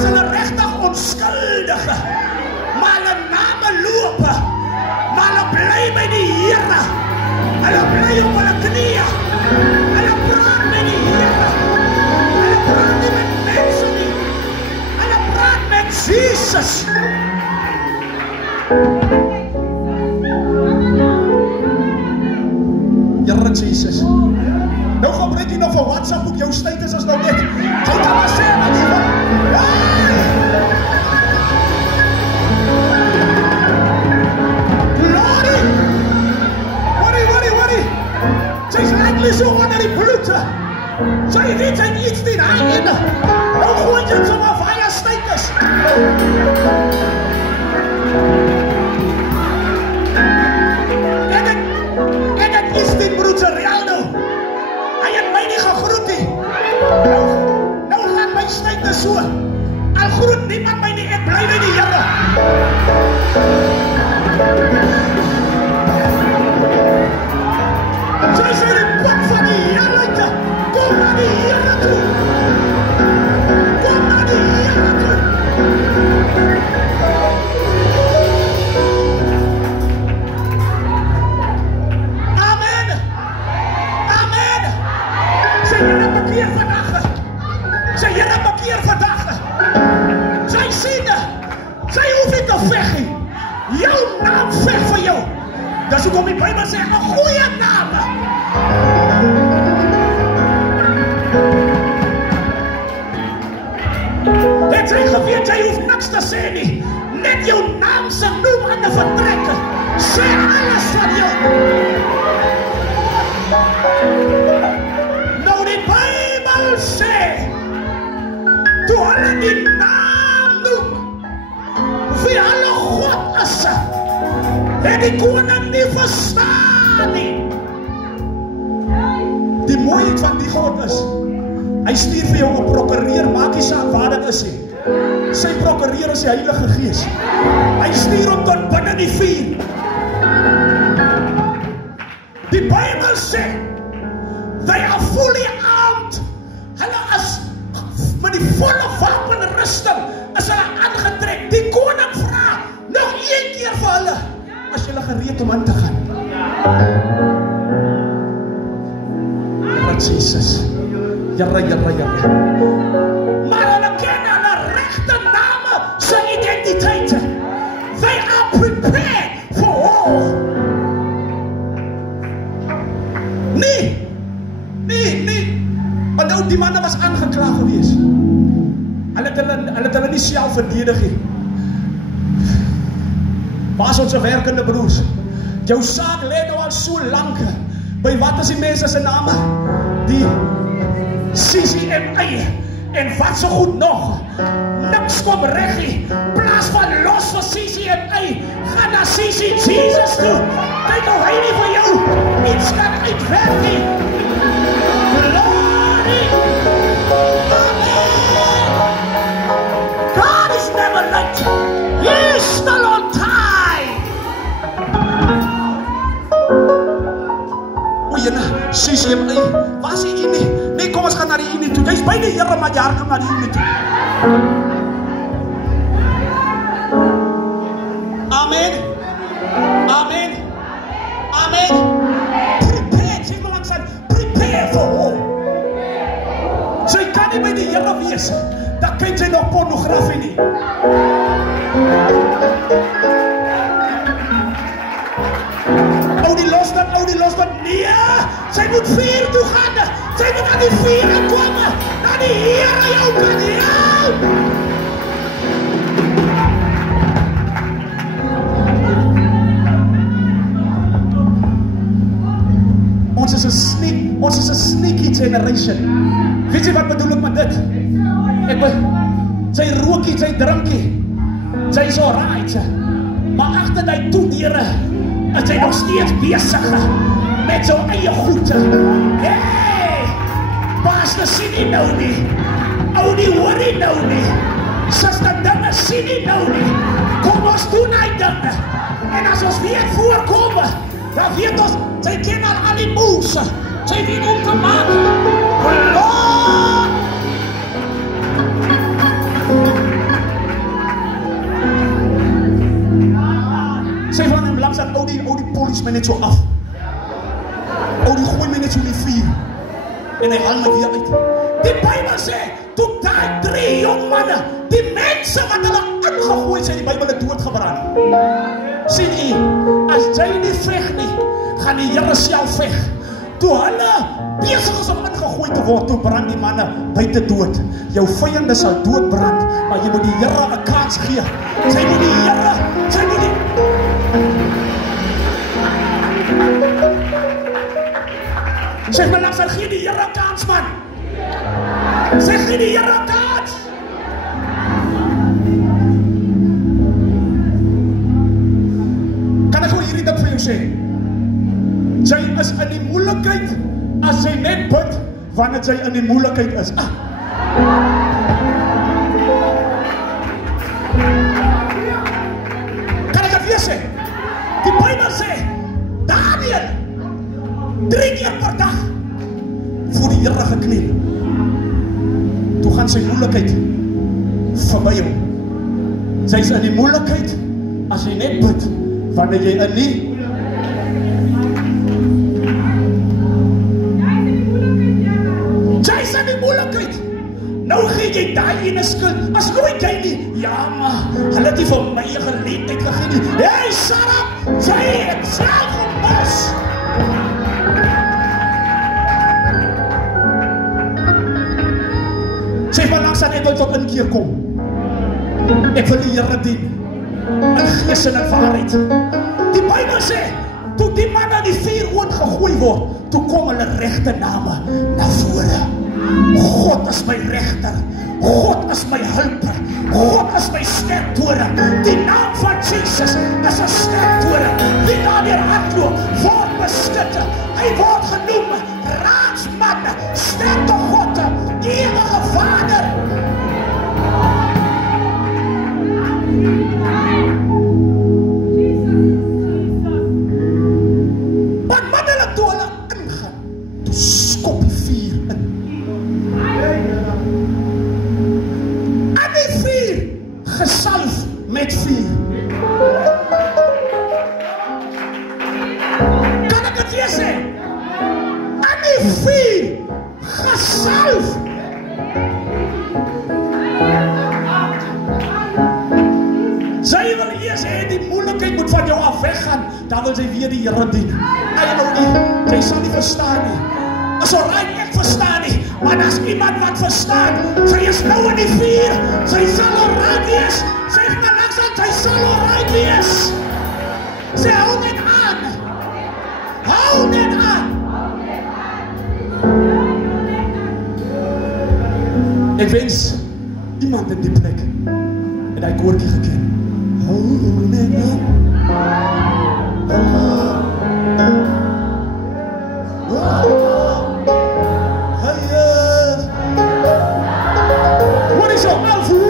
is hulle regtig onskuldige, maar hulle name loop, maar hulle bly by die Here. Hulle bly op hulle knieë. Hulle praat met die Here. Hulle praat nie met mense nie. Hulle praat met Jesus. Here Jesus. Nou gebruik jy nog vir WhatsApp op jou status as nou net. Jy kan maar sê wat jy wil. Glory! Worry! Sy's eindelijk so onder die bloed. Sy weet sy iets die hy in. Nou gooi jy so maar vir jou status. En ek is die broeder Rialdo. Hy het my nie gegroet nie. Nou gaan my status so. Al groet niemand my nie, ek bly by die Here. Sy sê die pad van die Here te. Kom na die Here toe. Kom na die Here toe. Sy Here bekeer vandag. Sy sien, sy hoef nie te veg nie. Jou naam veg vir jou. Dis hoekom die Bybel sê 'n goeie naam. Het sy geweet, jy hoef niks te sê nie. Net jou naam se noem in 'n vertrek. Sê alles van jou. Nou die Bybel sê, toe hulle die naam noem, wie hulle God is, het die koning nie verstaan nie. Die mooiheid van die God is, hy stuur vir jou 'n prokureur, maak nie saak waar dit is nie. Sy prokureur is die Heilige Gees. Hy stuur hom tot binne die vuur. Die Bybel sê, they are fully armed. Hulle is met die volle wapenrusting is hulle aangetrek. Die koning vra nog een keer vir hulle, as julle gereed om aan te gaan. Wat Jesus. Here. Maar hulle ken hulle regte name se identiteit. They are prepared for war. Nee. Maar nou die manne was aangekla gewees. Hulle het hulle nie self verdedig nie. Waar is ons werkende broers? Jou saak lê nou al so lank. By wat is die mense se name? Die CCMA. En wat so goed nog? Niks kom reg nie. Plaas van los vir CCMA, gaan na CC Jesus toe. Kyk hoe hy nie vir jou iets kan uitwerk nie. Glory! God is never late. He is still on time. O jene, CCMA, waar is die nie? Nee, kom ons gaan na die nie toe. Jy is by die Here, maar jy hardloop na die nie toe. Amen. Prepare, sê maar langs aan. Prepare for war. Sy kan nie by die Here wees. Dan kyk sy nog pornografie nie. Ou die los dat. Nee, sy moet vuur toe gaan. Sy moet aan die vuur kom. Na die Here jou kan help. Ons is 'n sneaky generation. Weet jy wat bedoel ek met dit? Sy rookie, sy drinkie. Sy is alright. Maar agter die toedere is sy nog steeds besig met sy eie goed. Hey! Pastor sien nie nou nie. Ou die hoor nie nou nie. Suster dinge sien nie nou nie. Kom ons doen hy dinge. En as ons weer voorkom, dan weet ons, sy ken al die moves. Sy weet om te maak. Lord! my net so af. O, die gooi my net so in die vuur. En hy haal my weer uit. Die Bybel sê, toe daai 3 jong manne, die mense wat hulle ingegooi sê, die Bybel het doodgebrand. Sien u, as jy nie veg nie, gaan die Here self veg. Toe hulle besig is om ingegooi te word, toe brand die manne buite dood. Jou vyande sal doodbrand, maar jy moet die Here 'n kans gee. Sy moet die Here, sy moet die... Sê maar langs, sy gee die Here 'n kans, man. Sy gee die Here 'n kans. Kan ek gou hierdie ding vir jou sê? Jy is in die moeilikheid as jy net bid wanneer jy in die moeilikheid is. Kan ek dit weer sê? Die Bybel sê, Daniel 3 keer per dag voor die Here gekniel. Toe gaan sy moeilikheid verby hom. Sy is in die moeilikheid as jy net bid wanneer jy in die nou gee jy daai ene skuld, as nooit jy nie, ja maar, hulle het nie vir my geleentheid gegee nie, hey, shut up, jy het self gemis. Sê maar langs dat ek wil tot inkeer kom, ek wil die Here dien, in gees en in waarheid. Die Bybel sê, toe die man aan die vuur gegooi word, toe kom hulle regte name na vore. God is my regter, God is my hulper, God is my sterktoring. Die naam van Jesus is 'n sterktoring. Wie daardeur hardloop, word beskutte. Hy word genoem raadsman, sterke God, ewige Vader. Maar mannelik toe hulle ingaan, toe skop die vuur in. En die vuur gesalf met vuur. Kan ek het weer sê? En die vuur gesalf. Sy wil eers hê die moeilikheid moet van jou af weggaan, dan wil sy weer die Here dien. Jy sal nie verstaan nie. Is alright, ek verstaan nie, maar as iemand wat verstaan, sy is nou in die vuur, sy sal alright wees, sê maar langs aan, sy sal alright wees. Sy hou net aan. Hou net aan. Ek wens iemand in die plek en hy koortjie geken. Hou net aan. What is your outfit?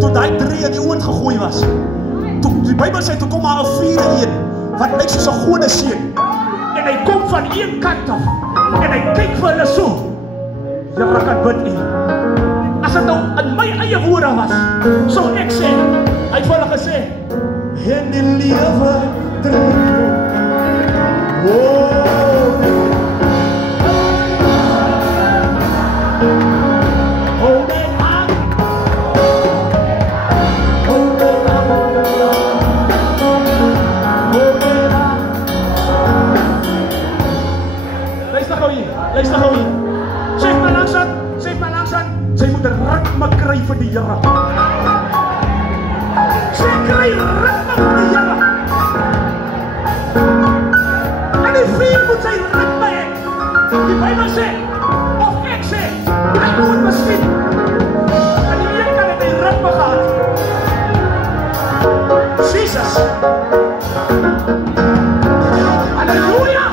Toe daai 3 in die oond gegooi was, toe die Bybel sê toe kom maar 'n 4de een wat lyk soos 'n gode seun, en hy kom van een kant af en hy kyk vir hulle so. Here kan bid nie. As dit nou in my eie woorde was, sou ek sê, hy het vir hulle gesê, en die lewe drie. Luister nou hier. Sê maar langsaam, sy moet 'n ritme kry vir die Here. Sy kry ritme vir die Here. En die vuur moet sy ritme hê. Die Bybel sê, of ek sê, hy moet miskien. En die een kan het die ritme gehad. Jesus. Halleluja.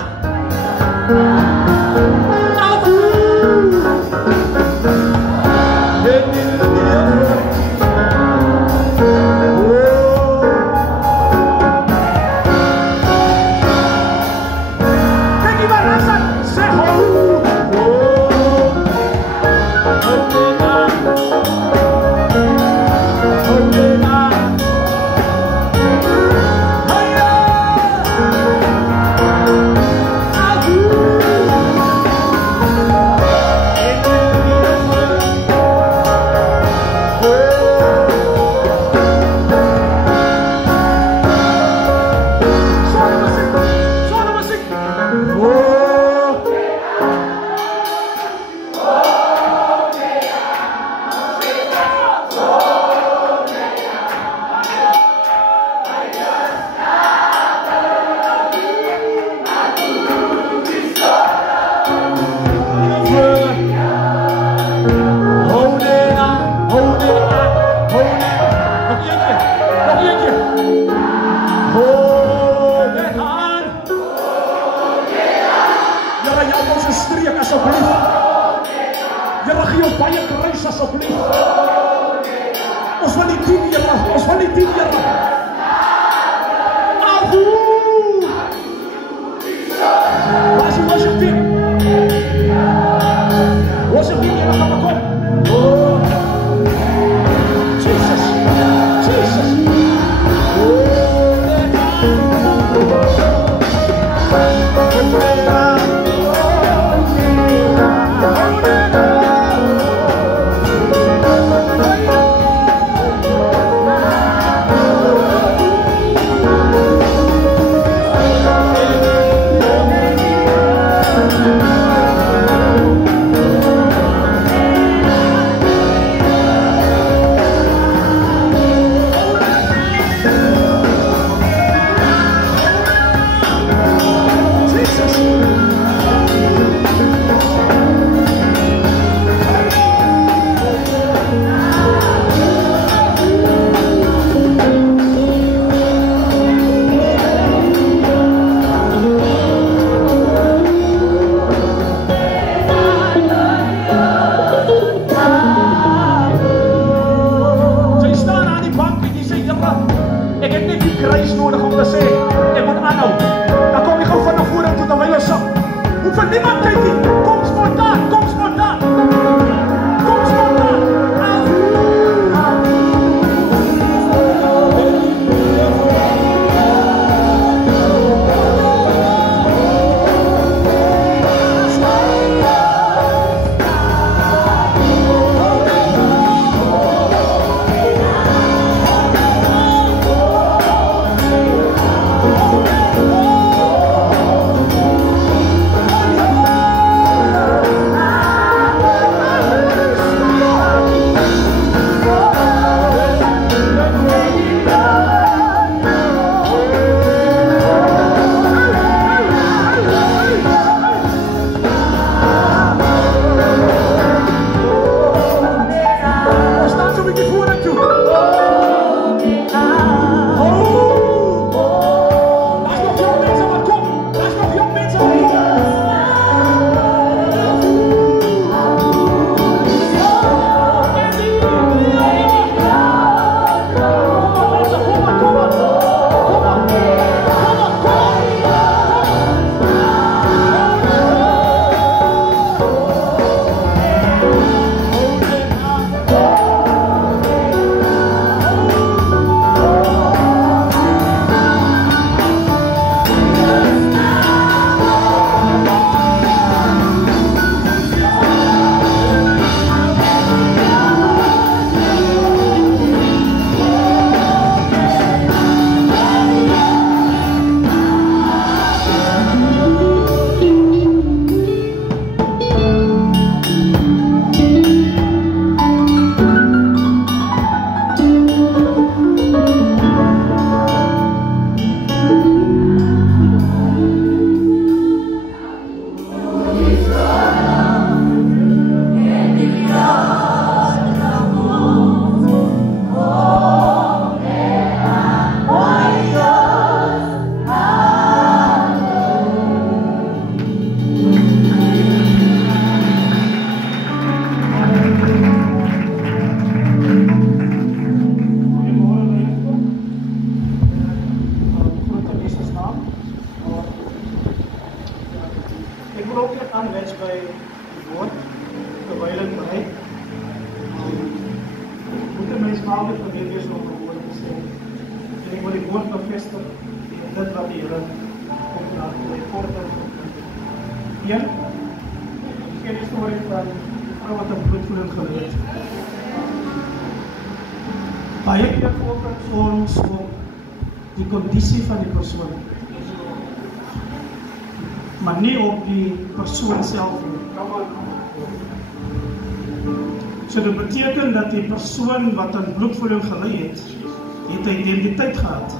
Ons wil die dien, Here. Ons wil die dien, Here. Waar is die worship team? Worship team, Here, gaan maar kom. Jesus. Jesus. Baie keer fokus ons op die kondisie van die persoon, maar nie op die persoon self nie. So dit beteken dat die persoon wat aan bloedvoeding gelei het 'n identiteit gehad,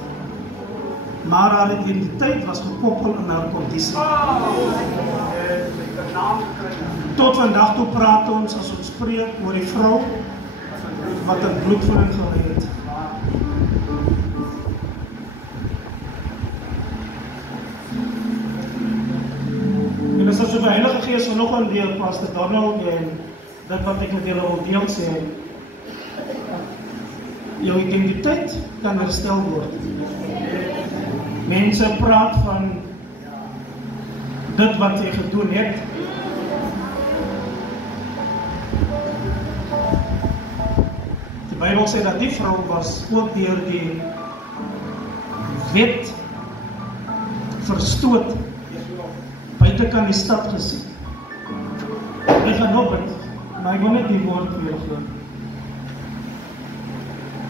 maar haar identiteit was gekoppel aan haar kondisie. Tot vandag toe praat ons as ons spreek oor die vrou wat aan bloedvoeding gelei het. En as die Heilige Gees vanoggend deur Pastor Donald en dit wat ek met julle wil deel sê, jou identiteit kan herstel word. Mense praat van dit wat jy gedoen het. Die Bybel sê dat die vrou was ook deur die wet verstoot, buitekant die stad gesit. Ek gaan op het, maar ek wil net die woord weer glo.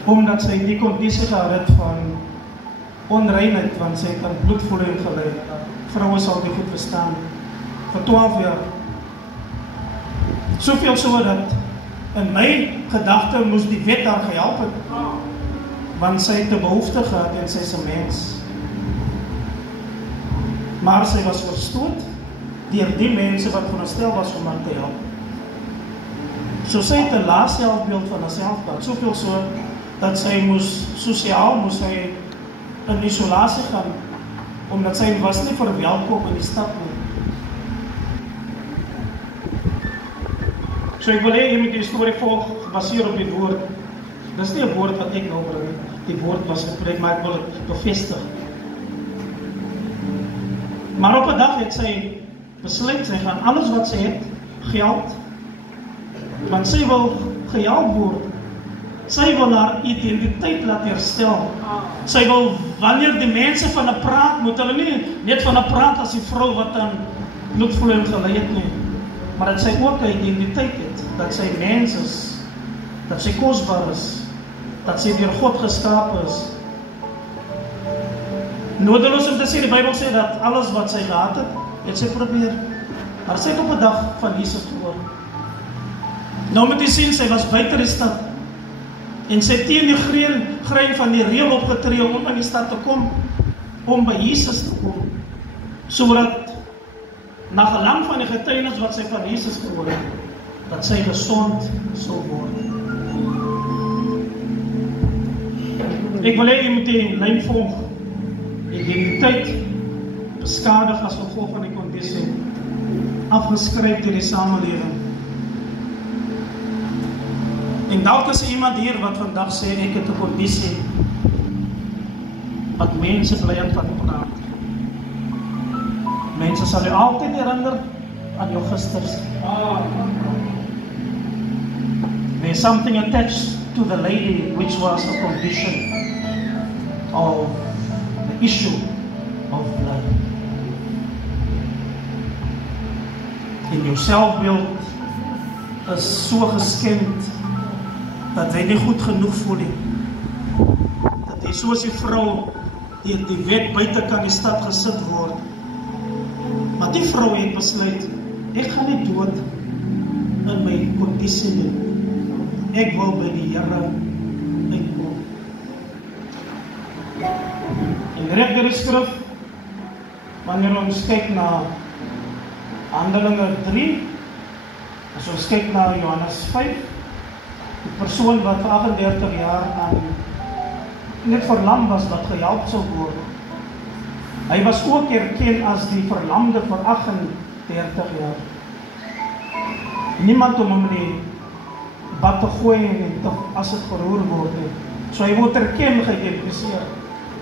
Omdat sy die kondisie gehad het van onreinheid, want sy het aan bloedvloeiing gelei. Vroue sal dit goed verstaan. Vir 12 jaar. Soveel so dat in my gedagte moes die wet haar gehelp het. Want sy het 'n behoefte gehad en sy is 'n mens. Maar sy was verstoot deur die mense wat veronderstel was om haar te help. So sy het 'n lae selfbeeld van haarself gehad. Soveel so dat sy moes sy in isolasie gaan, omdat sy was nie verwelkom in die stad nie. So ek wil hê jy moet die storie volg, gebaseer op die woord. Dis nie 'n woord wat ek nou bring, die woord was gepreek, maar ek wil dit bevestig. Maar op 'n dag het sy besluit, sy gaan alles wat sy het, geld, want sy wil gehelp word. Sy wil haar identiteit laat herstel. Sy wil, wanneer die mense van 'n praat, moet hulle nie net van 'n praat as die vrou wat aan bloedvloeiing gelei het nie, maar dat sy ook 'n identiteit het, dat sy mens is, dat sy kosbaar is, dat sy deur God geskaap is. Nodeloos om te sê, die Bybel sê dat alles wat sy gehad het sy probeer, maar sy het op 'n dag van Jesus gehoor. Nou moet jy sien, sy was buite die stad, en sy het teen die grein van die reël opgetree om in die stad te kom, om by Jesus te kom, sodat na gelang van die getuienis wat sy van Jesus gehoor het, dat sy gesond sal word. Ek wil hê jy moet die lyn volg. Identiteit beskadig as gevolg van die kondisie, afgeskryf deur die samelewing. En dalk is iemand hier wat vandag sê, ek het 'n kondisie wat mense bly aan van praat. Mense sal jou altyd herinner aan jou gisters. There's something attached to the lady which was a condition of the issue of blood. En jou selfbeeld is so geskend dat hy nie goed genoeg voel nie. Dat hy soos die vrou deur die wet buitekant die stad gesit word. Maar die vrou het besluit, ek gaan nie dood in my kondisie nie. Ek wil by die Here uitkom. En reg deur die skrif, wanneer ons kyk na Handelinge 3, as ons kyk na Johannes 5, die persoon wat vir 38 jaar aan net verlam was, wat gehelp sou word. Hy was ook erken as die verlamde vir 38 jaar. Niemand om hom nie bad te gooi en as het verhoor word nie. So hy word erken, geïdentifiseer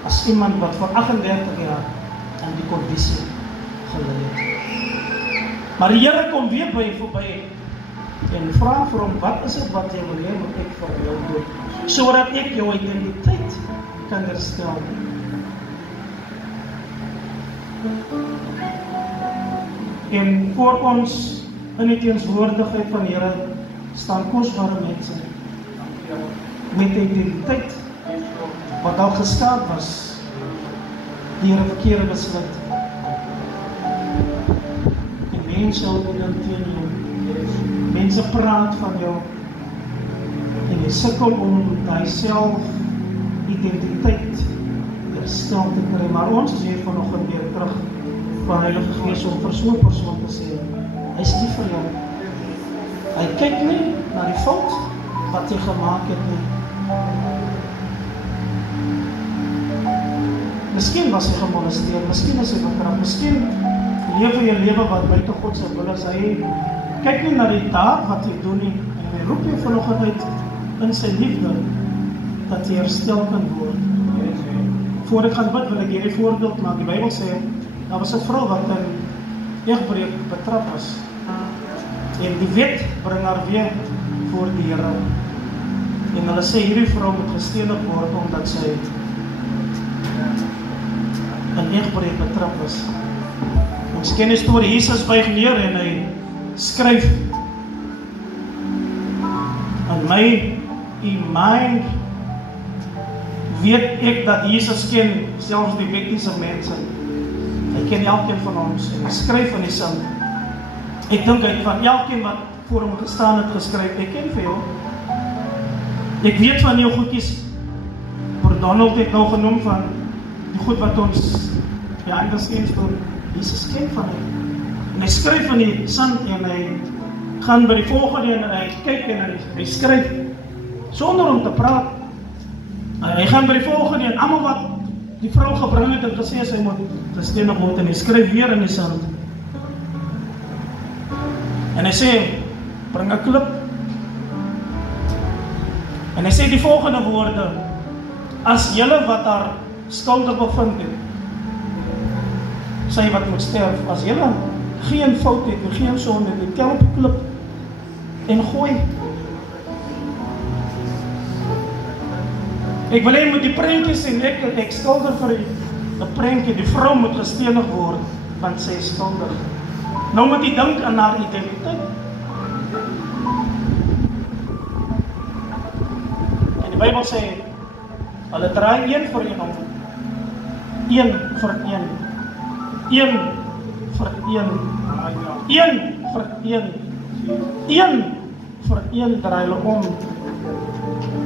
as iemand wat vir 38 jaar aan die kondisie gelei het. Maar die Here kom weer by verby en vra vir hom, wat is dit wat jy wil hê moet ek vir jou doen, sodat ek jou identiteit kan herstel. En voor ons in die teenswoordigheid van die Here staan kosbare mense met identiteit wat al geskaap was deur 'n verkeerde besluit. En mense hou dan teen jou. Mense praat van jou en jy sukkel om daai self identiteit herstel te kry. Maar ons is hier vanoggend weer terug van Heilige Gees om vir so 'n persoon te sê, hy is lief vir jou. Hy kyk nie na die fout wat jy gemaak het nie. Miskien was hy gemolesteer, miskien is hy verkragt, miskien leef jy 'n lewe wat buite God se wil is. Hy kyk nie na die daad wat jy doen nie, en hy roep jou vanoggend uit in sy liefde, dat jy herstel kan word. Voor ek gaan bid, wil ek hierdie voorbeeld maak. Die Bybel sê, daar was 'n vrou wat in egbreuk betrap was. En die wet bring haar weer voor die Here. En hulle sê hierdie vrou moet gestenig word omdat sy in egbreuk betrap was. Ons ken die storie, Jesus buig neer en hy skryf in my mind weet ek dat Jesus ken selfs die wettiese mense. Hy ken elkeen van ons en hy skryf in die sand. Ek dink hy van elkeen wat voor hom gestaan het geskryf, ek ken vir jou. Ek weet van jou goedjies. Maar Donald het nou genoem van die goed wat ons behind the scenes doen. Jesus ken van hy. En hy skryf in die sand en hy gaan by die volgende en hy kyk en hy skryf sonder om te praat. Hy gaan by die volgende en almal wat die vrou gebring het en gesê sy moet gestenig word en hy skryf weer in die sand. En hy sê, bring 'n klip. En hy sê die volgende woorde, as julle wat haar skuldig bevind het, sy wat moet sterf, as julle geen fout het en geen sonde het, tel op 'n klip en gooi. Ek wil hê moet die prentjie sien, ek skilder vir 'n prentjie, die vrou moet gestenig word, want sy is skuldig. Nou moet jy dink aan haar identiteit. En die Bybel sê, hulle draai een vir een om. Een vir een. Een vir een. Een vir een. Een vir een draai hulle om.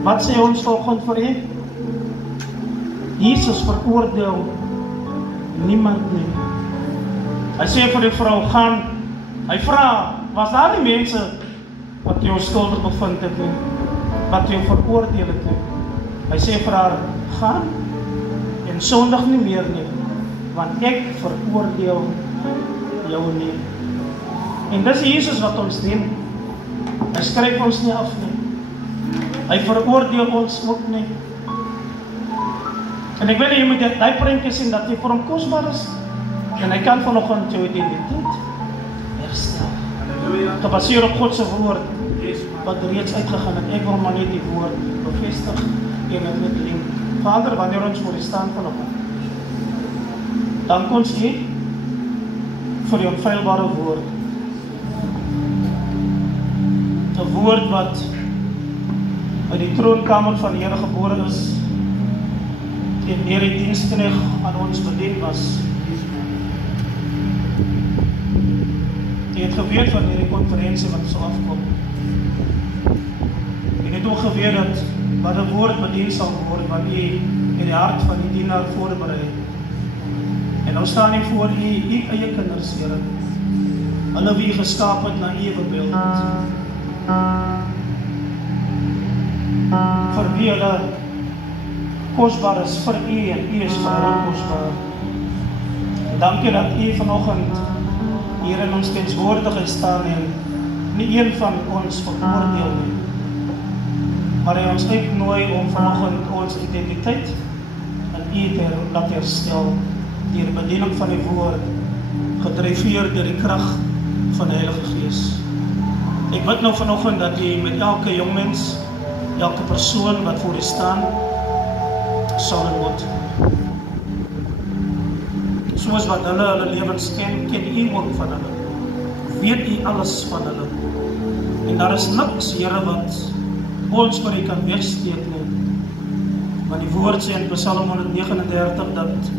Wat sê ons volgende vir u? Jesus veroordeel niemand nie. Hy sê vir die vrou, gaan. Hy vra, was daar nie mense wat jou skuldig bevind het nie, wat jou veroordeel het nie? Hy sê vir haar, gaan en sondig nie meer nie, want ek veroordeel jou nie. En dis Jesus wat ons dien. Hy skryf ons nie af nie. Hy veroordeel ons ook nie. En ek wil jy moet die prentjie sien dat jy vir hom kosbaar is. En hy kan vanoggend jou identiteit herstel. Gebaseer op God se woord wat reeds uitgegaan het. Ek wil maar net die woord bevestig en dit link. Vader, wanneer ons voor U staan vanoggend, dank ons U vir die onfeilbare woord. 'n Woord wat uit die troonkamer van die Here gebore is en deur die diensknegt aan ons bedien was. Jy het geweet van hierdie konferensie wat sal afkom. Jy het ook geweet dat wat 'n woord bedien sal word, wat jy in die hart van die dienaar voorberei. En nou staan ek voor u eie kinders, Here. Hulle wie geskaap het na u beeld. Vir wie hulle kosbaar is vir u en u is vir hulle kosbaar. Dankie dat u vanoggend hier in ons tenswoordigheid staan en nie een van ons veroordeel nie. Maar hy ons uitnooi om vanoggend ons identiteit in u te laat herstel deur bediening van die woord, gedryweer deur die krag van die Heilige Gees. Ek bid nou vanoggend dat jy met elke jong mens, elke persoon wat voor u staan, sal ontmoet. Soos wat hulle lewens ken u ook van hulle. Weet u alles van hulle. En daar is niks, Here, wat ons vir u kan wegsteek nie. Want die woord sê in Psalm 139 dat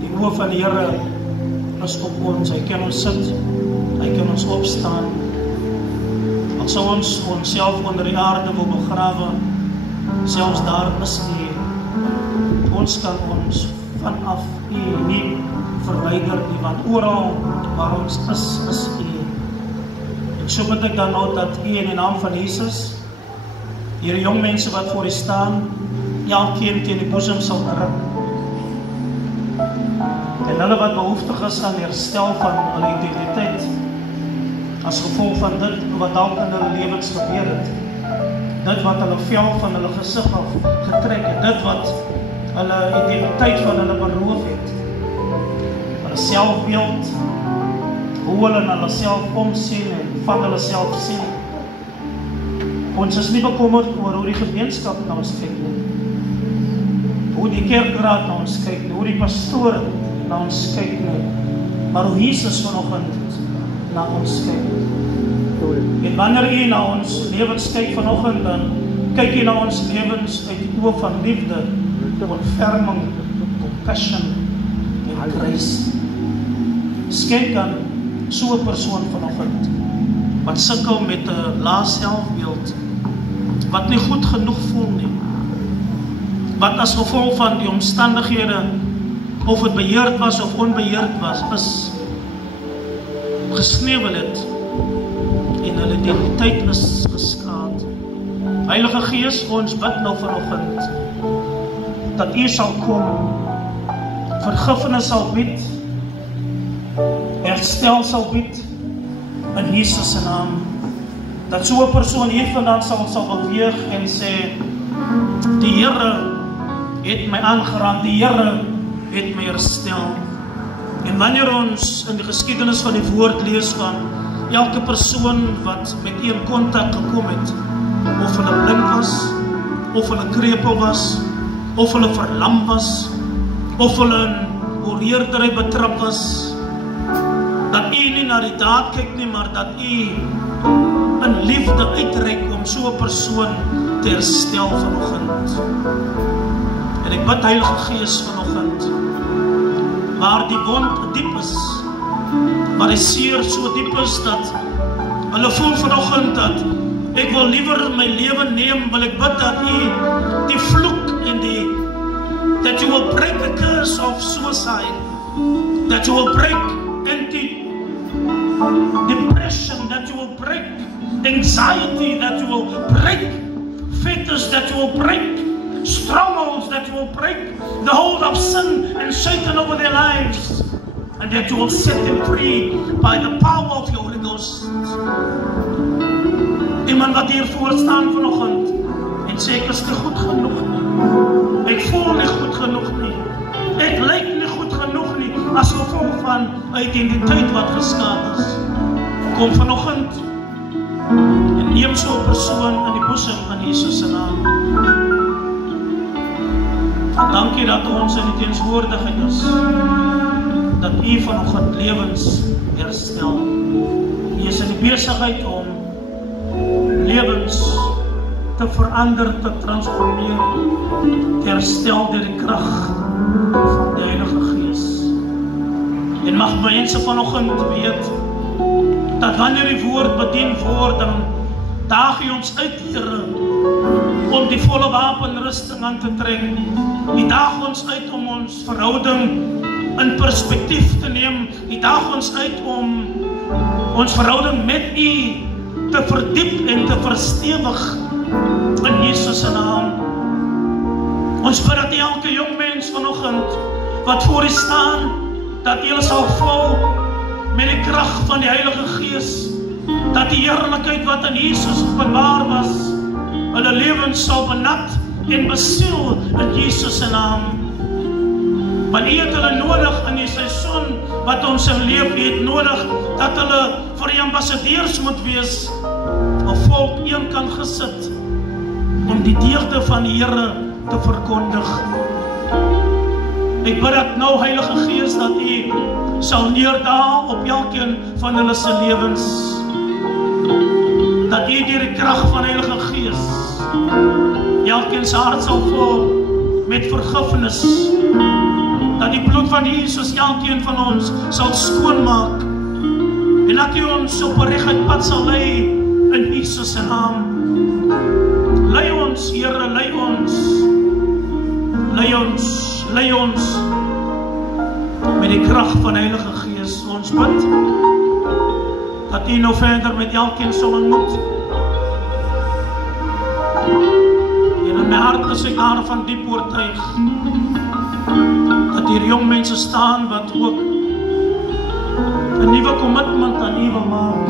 die oë van die Here is op ons. Hy ken ons sit, hy ken ons opstaan. Al sou ons onsself onder die aarde wil begrawe, selfs daar is u. Ons kan ons vanaf u nie verwyder nie, want oral waar ons is u. En so bid ek dan nou dat u in die naam van Jesus, hierdie jong mense wat voor u staan, elkeen teen die boesem sal druk. En hulle wat behoeftig is aan herstel van hulle identiteit, as gevolg van dit wat dalk in hulle lewens gebeur het, dit wat hulle vel van hulle gesig af getrek het, dit wat hulle identiteit van hulle beroof het, hulle selfbeeld, hoe hulle na hulle self omsien en van hulle self sien. Ons is nie bekommerd oor hoe die gemeenskap na ons kyk nie, hoe die kerkraad na ons kyk nie, hoe die pastoor na ons kyk nie, maar hoe Jesus vanoggend na ons kyk. En wanneer U na ons lewens kyk vanoggend, dan kyk U na ons lewens uit die oë van liefde, ontferming, compassion en grace. Skenk aan so 'n persoon vanoggend wat sukkel met 'n lae selfbeeld, wat nie goed genoeg voel nie, wat as gevolg van die omstandighede, of het beheerd was of onbeheerd was, gesneuwel het en hulle identiteit is geskaad. Heilige Gees, ons bid nou vanoggend dat U sal kom, vergifnis sal bied, herstel sal bied in Jesus se naam, dat so 'n persoon hiervandaan sal beweeg en sê, die Here het my aangeraak, die Here het my herstel. En wanneer ons in die geskiedenis van die woord lees van elke persoon wat met U in kontak gekom het, of hulle blind was, of hulle krepeel was, of hulle verlam was, of hulle in oorheerdery betrap was, dat U nie na die daad kyk nie, maar dat U in liefde uitreik om so 'n persoon te herstel vanoggend. En ek bid, Heilige Gees, vanoggend, waar die wond diep is, waar die seer so diep is, dat hulle voel vanoggend dat ek wil liewer my lewe neem, wil ek bid dat U die vloek en that you will break the curse of suicide, that you will break anti-depression, that you will break anxiety, that you will break fetters, that you will break strongholds, that you will break the hold of sin and Satan over their lives, and that you will set them free by the power of your Holy Ghost. Iemand wat hier voor staan vanoggend en sê ek is nie goed genoeg nie, ek voel nie goed genoeg nie, ek lyk nie goed genoeg nie, as gevolg van 'n identiteit wat geskaad is. Kom vanoggend en neem so 'n persoon in die boesem van Jesus se naam. Dankie dat ons in die teenwoordigheid is, dat U vanoggend lewens herstel. U is in die besigheid om lewens te verander, te transformeer, te herstel deur die krag van die Heilige Gees. En mag mense vanoggend weet dat wanneer die woord bedien word, dan daag U ons uit, Here, om die volle wapenrusting aan te trek. U daag ons uit om ons verhouding in perspektief te neem. U daag ons uit om ons verhouding met U te verdiep en te verstewig in Jesus se naam. Ons bid dat elke jong mens vanoggend wat voor U staan, dat hulle sal vul met die krag van die Heilige Gees, dat die heerlikheid wat in Jesus openbaar was, hulle lewens sal benat en besiel in Jesus se naam. Want U het hulle nodig in die seisoen wat ons in leef, U het nodig dat hulle vir die ambassadeurs moet wees, 'n volk eenkant gesit om die deugde van die Here te verkondig. Ek bid dat nou, Heilige Gees, dat U sal neerdaal op elkeen van hulle se lewens, dat U deur die krag van Heilige Gees elkeen se hart sal vul met vergifnis, dat die bloed van Jesus elkeen van ons sal skoonmaak, en dat U ons op 'n reguit pad sal lei in Jesus se naam. Lei ons, Here, lei ons, lei ons, lei ons met die krag van Heilige Gees. Ons bid dat U nou verder met elkeen sal ontmoet. En in my hart is ek daarvan diep oortuig dat hier jong mense staan wat ook 'n nuwe commitment aan U wil maak,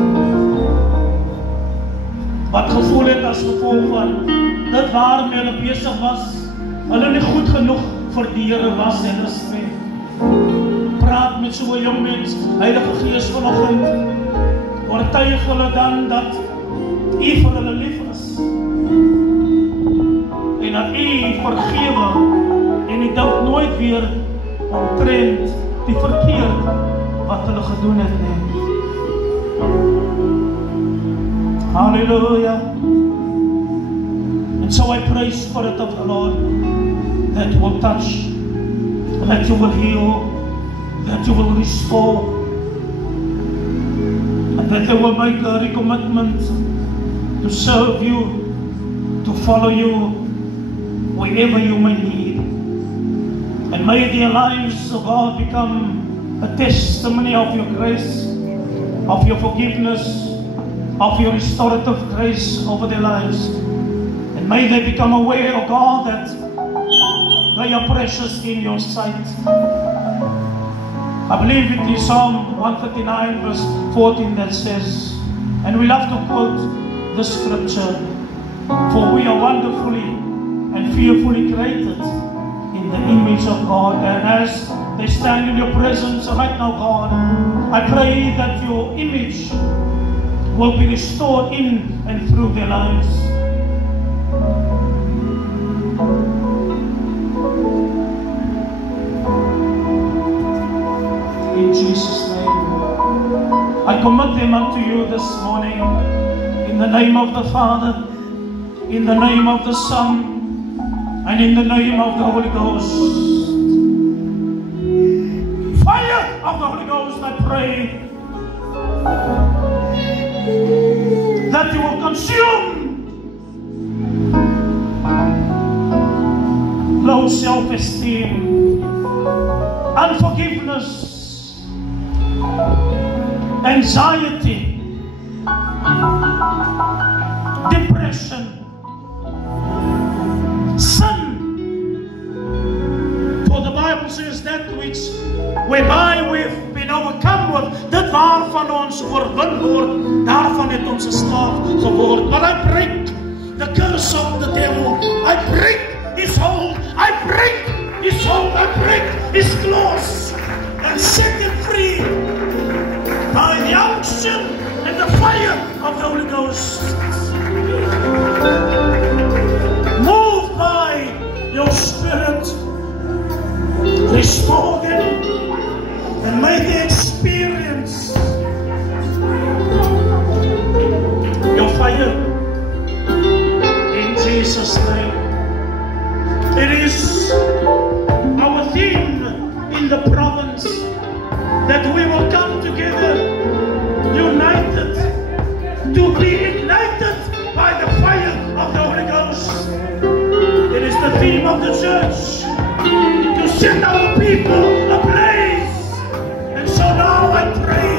wat gevoel het as gevolg van dit waarmee hulle besig was, hulle nie goed genoeg vir die Here was en respek. Praat met so 'n jong mens, Heilige Gees vanoggend, oortuig hulle dan dat U vir hulle lief is en dat U vergewe en U dink nooit weer omtrent die verkeerd wat hulle gedoen het nie. Hallelujah. And so I pray, Spirit of the Lord, that you will touch, that you will heal, that you will restore, and that they will make a recommitment to serve you, to follow you wherever you may need. And may their lives, oh God, become a testimony of your grace, of your forgiveness, of your restorative grace over their lives. And may they become aware, oh God, that they are precious in your sight. I believe it is Psalm 139 verse 14 that says, and we love to quote the scripture, for we are wonderfully and fearfully created in the image of God. And as they stand in your presence right now, God, I pray that your image will be restored in and through their lives. In Jesus' name, I commit them unto you this morning, in the name of the Father, in the name of the Son, and in the name of the Holy Ghost. Fire of the Holy Ghost, I pray that you will consume low self-esteem, unforgiveness, anxiety, depression, sin. For the Bible says that which whereby we've been overcome with, dit waarvan ons oorwin word, daarvan het ons 'n slaaf geword. But I break the curse of the devil. I break his hold. I break his hold. I break his claws and set him free by the unction and the fire of the Holy Ghost. Move by your Spirit. Restore them and may they experience your fire in Jesus' name. It is our theme in the province that we will come together united, to be ignited by the fire of the Holy Ghost. It is the theme of the church, to set our people ablaze. And so now I pray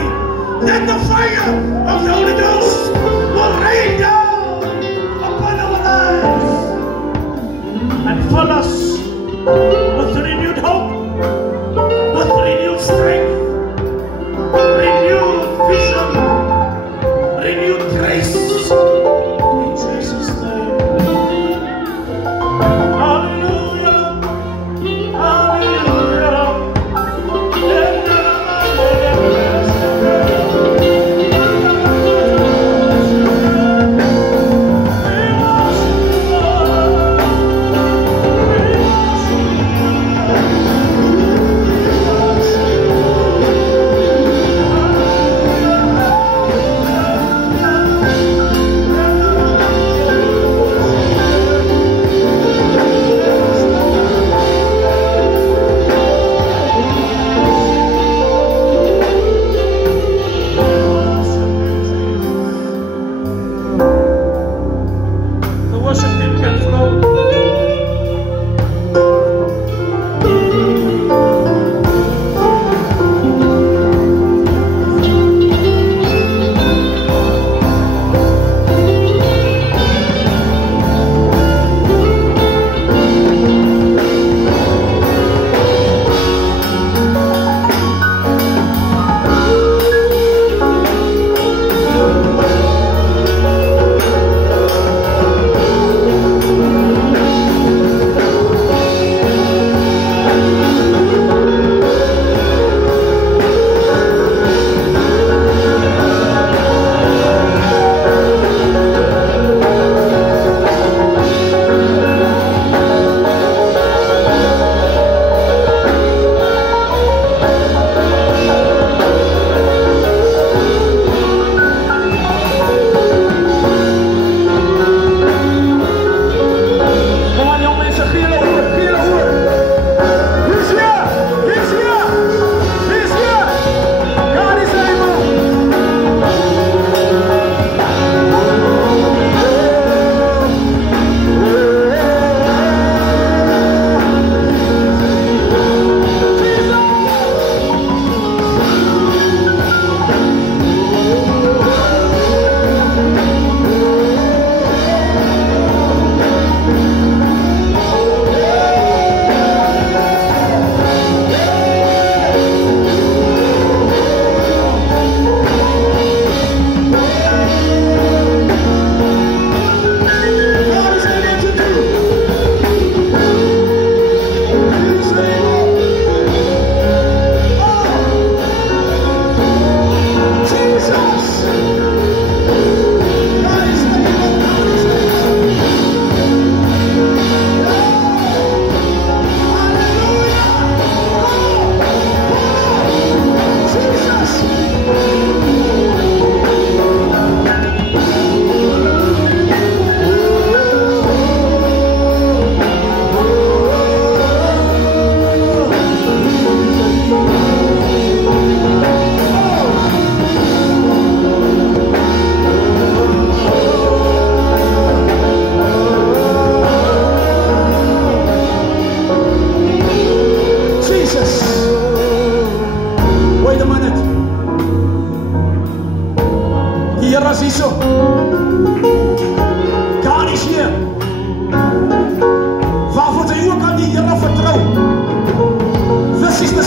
that the fire of the Holy Ghost will rain down upon our lives and fill us with renewed hope, with renewed strength, renewed vision, renewed grace. In Jesus' name. Hallelujah. Hallelujah.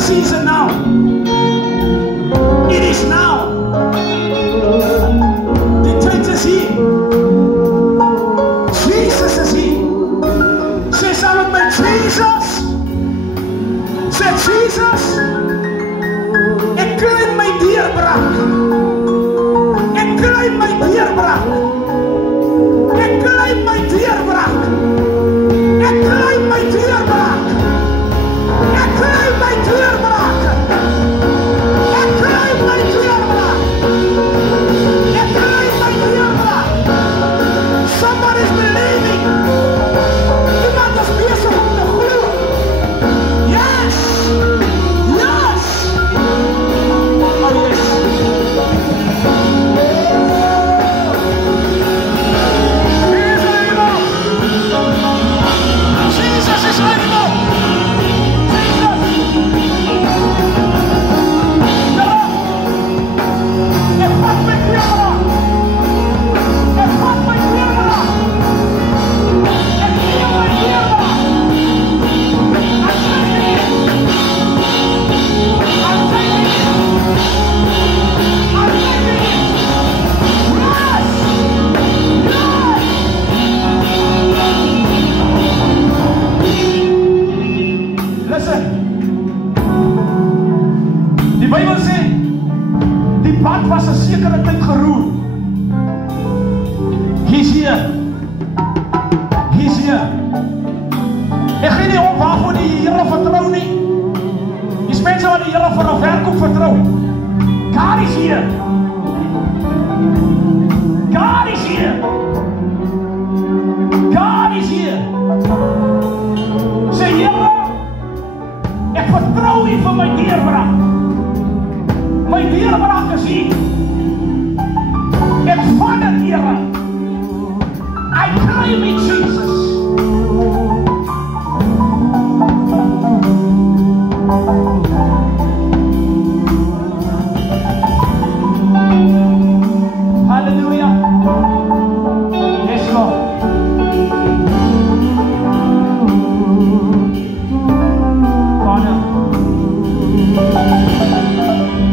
season now. It is now. Die tyd is hier. Jesus is hier. Sê saam met my, Jesus. Sê Jesus. Ek kry my deurbraak. Ek kry my deurbraak. Ek kry my deurbraak. Ek kry my deurbraak. Ek kry my deurbraak. Ek kry my deurbraak. Ek kry my deurbraak. Somebody's believing. Iemand is besig om te glo. Yes. Yes. Oh yes. Jesus is able. Die Bybel sê, die pad was 'n sekere tyd geroer. He's here. He's here. Ek gee nie om waarvoor die Here vertrou nie. Die mense wat die Here vir 'n werk ook vertrou. God is here. God is here. God is here. Sê Here, ek vertrou U vir my deurbraak. My deurbraak is hier. Ek van dit, Here. I claim it, Jesus. Hallelujah. Yes, Lord. Father,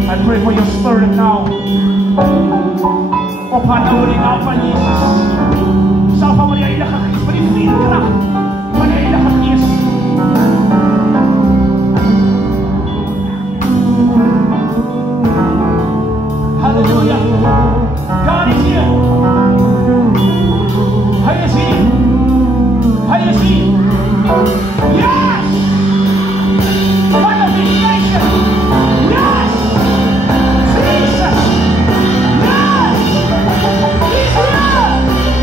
I pray for your spirit now. Ophang nou die naam van Jesus. Sal van die Heilige Gees, van die vuurkrag van die Heilige Gees. Hallelujah. God is here. Hy is hier. Hy is hier. Yes! Manifestation. Yes! Jesus! Yes! He's here!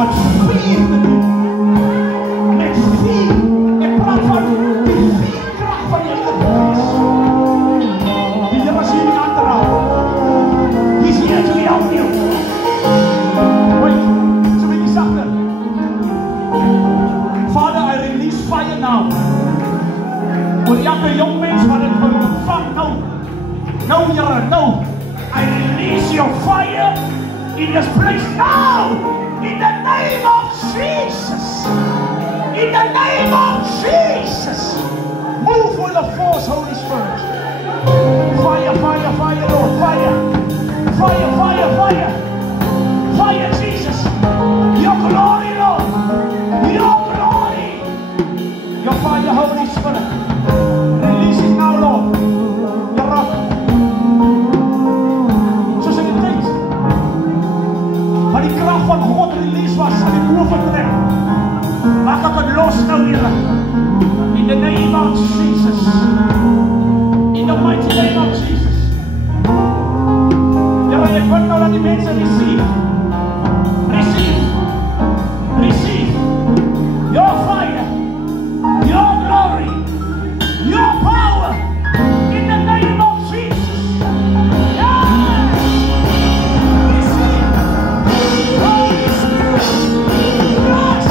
met vuur te doen. Met vuur. Ik praat van die vuurkracht van je geest. Die Here is hier nie aan te raak. He's here to help you. Wait, so 'n bietjie sagter. Father, I release fire now. Oor elke jong mens wat dit wil ontvang nou. Nou, Here, nou. I release your fire in this place now. In the name of Jesus. In the name of Jesus. Move with the force, Holy Spirit. Fire, fire, fire, Lord. Fire. Fire, fire, fire. Fire, Jesus. Your glory, Lord. Your glory. Your fire, Holy Spirit. Release it now, Lord. Your rock. Soos in die tyd. Maar die kracht van God release was aan die boventrek. Maak ek het los nou, Here. In the name of Jesus. In the mighty name of Jesus. Here, ek wil nou dat die mense receive. Receive. Receive. Your fire. Your glory. Your power. In the name of Jesus. Yes. Receive. Holy Spirit. Yes.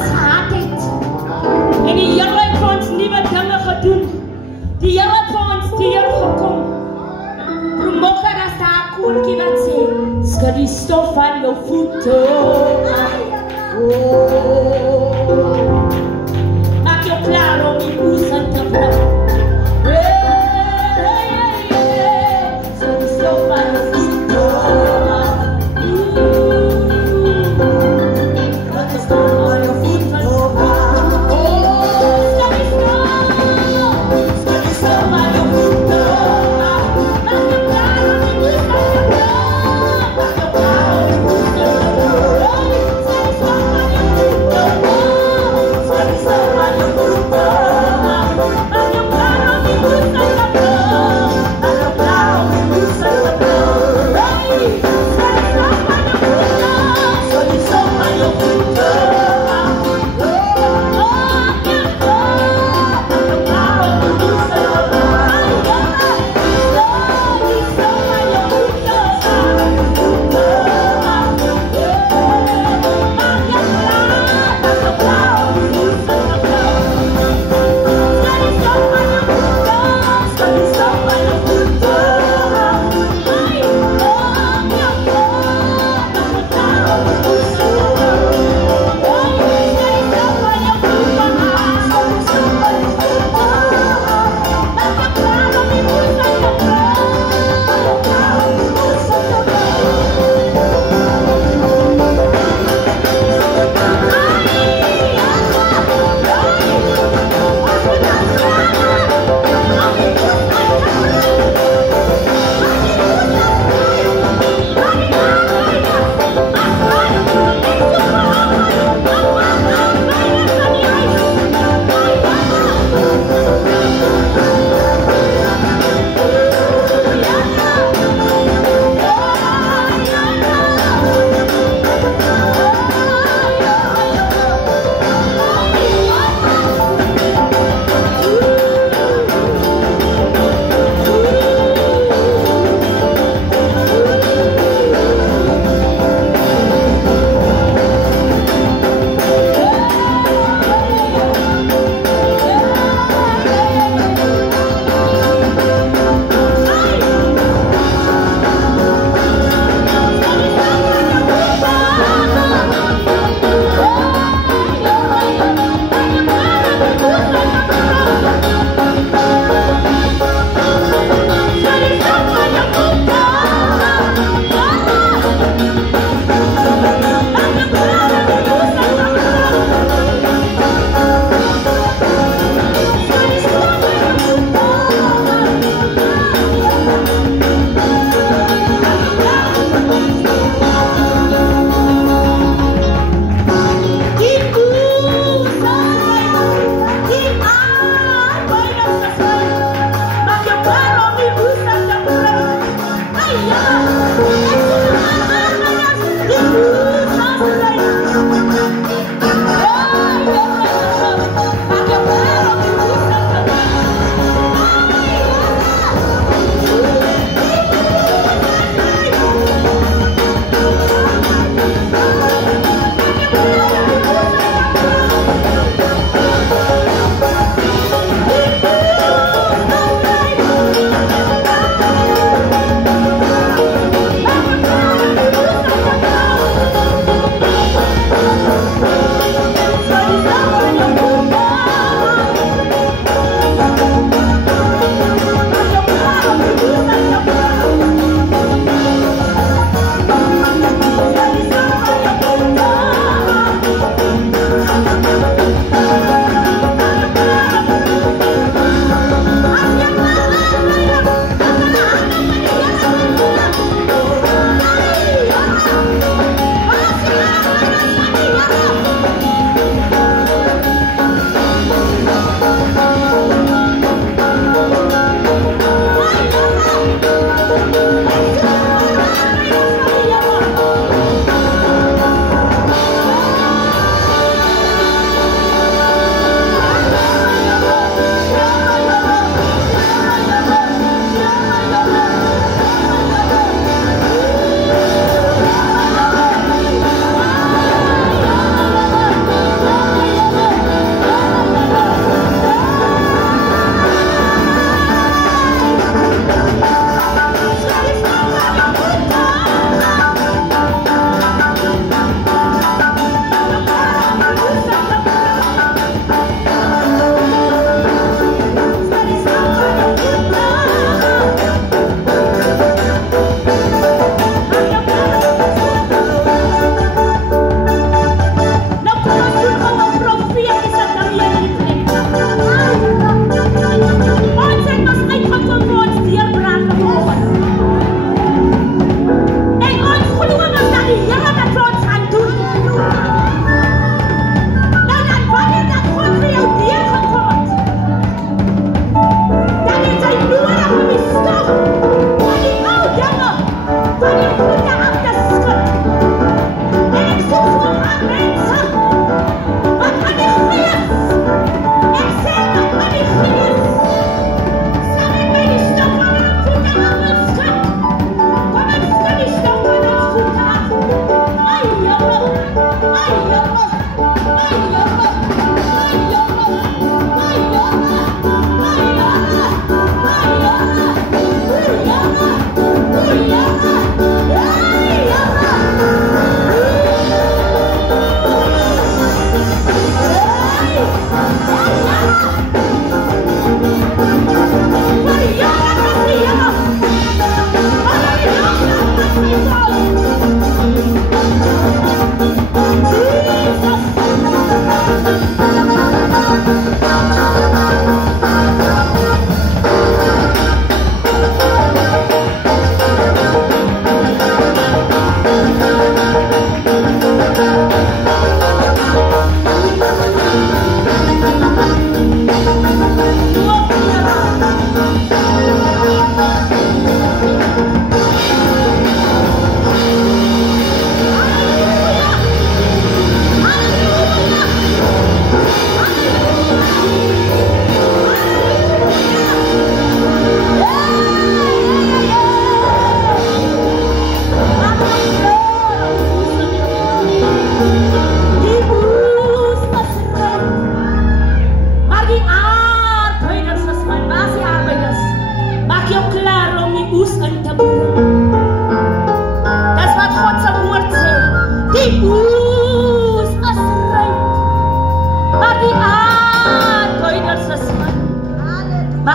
ons gehad het. En die Here het vir ons nuwe dinge gedoen. Die Here het vir ons deurgekom. Promoker as daar 'n koortjie wat sê, skud die stof van jou voete. Maak jou klaar om die koers aan te vlug. Skud die stof van jou voete. I'm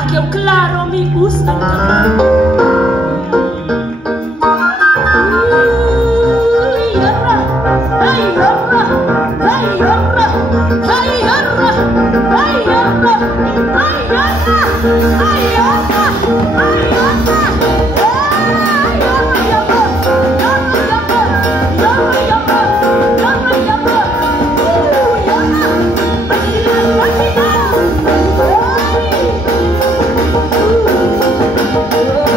maak jou klaar om die oes in te gaan. Oh,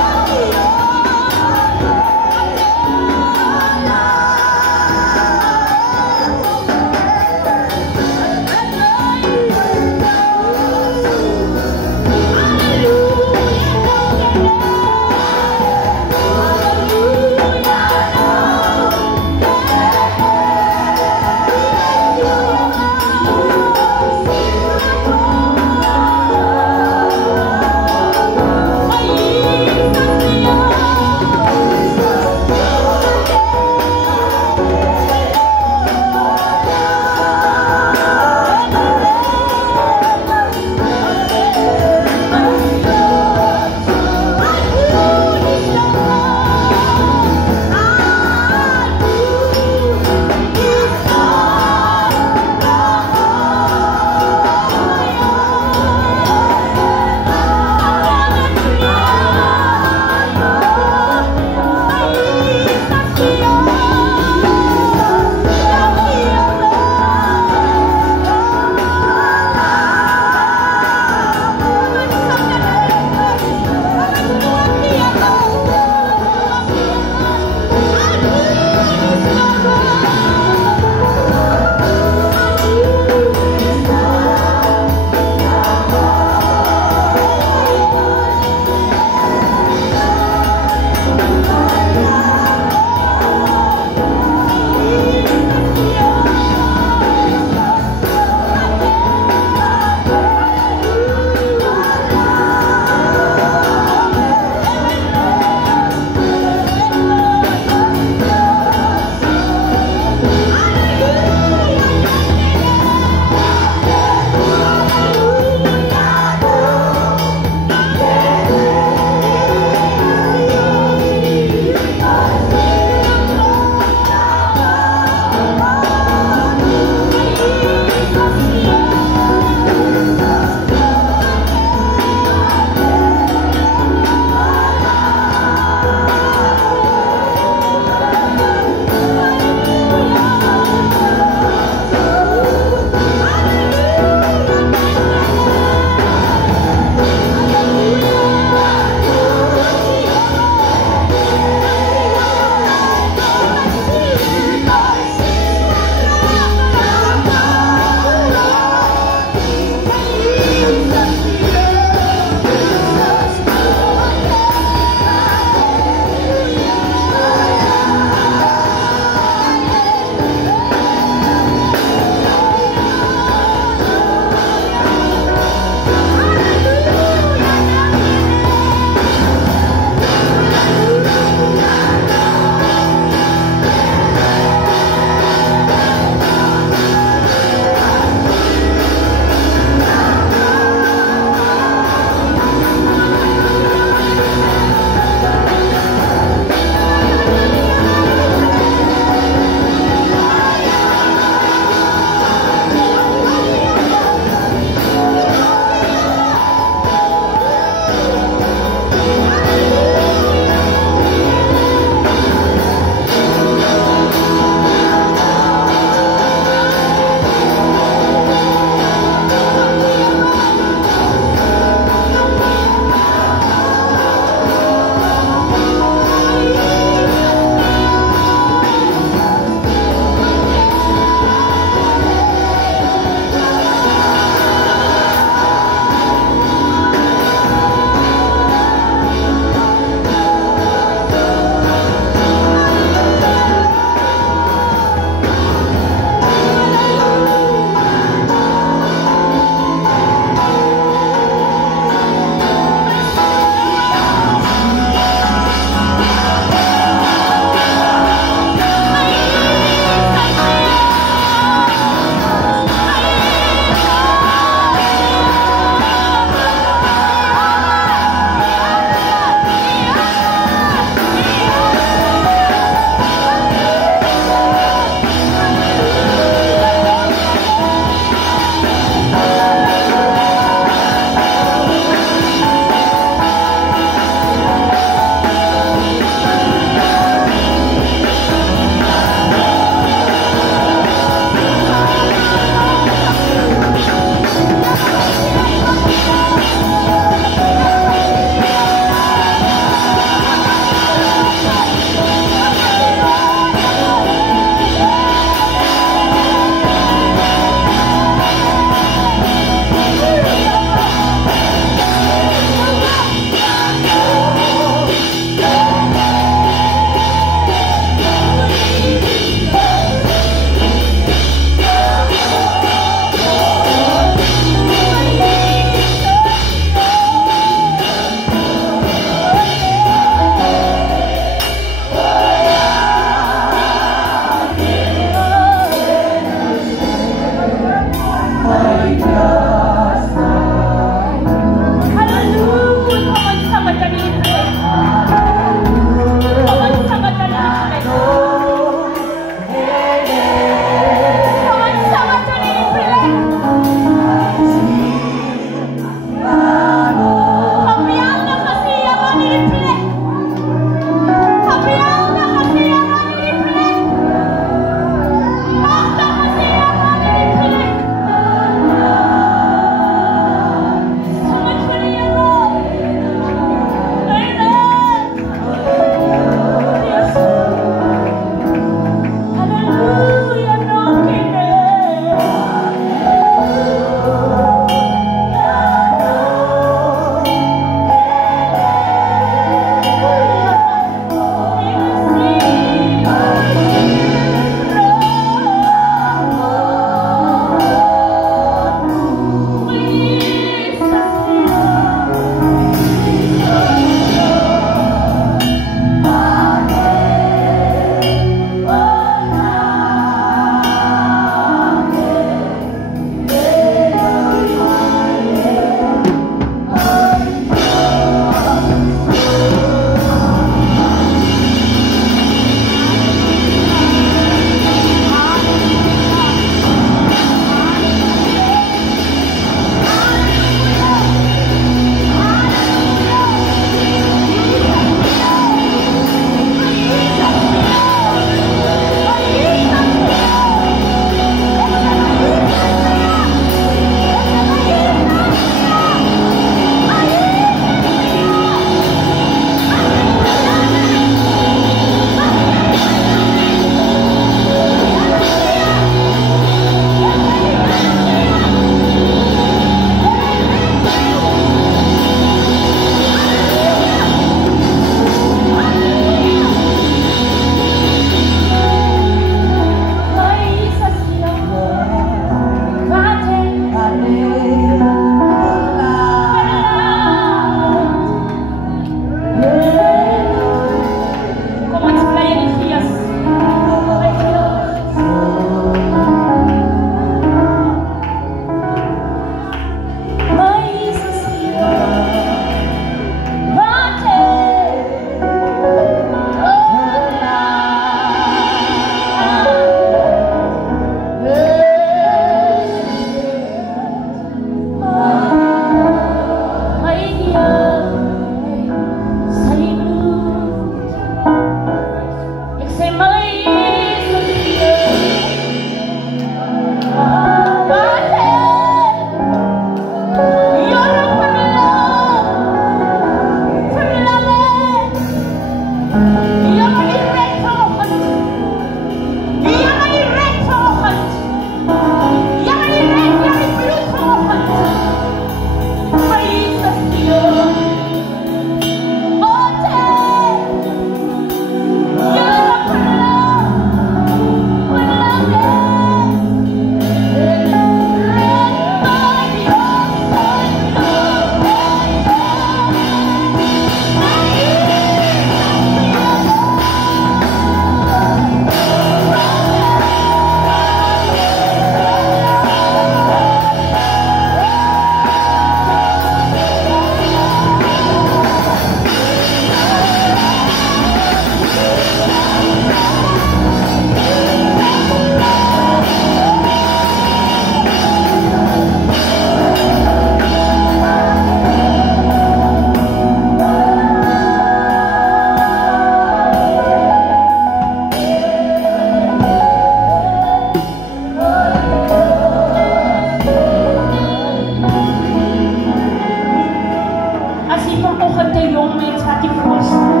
vanoggend 'n jong mens wat jy voorstel.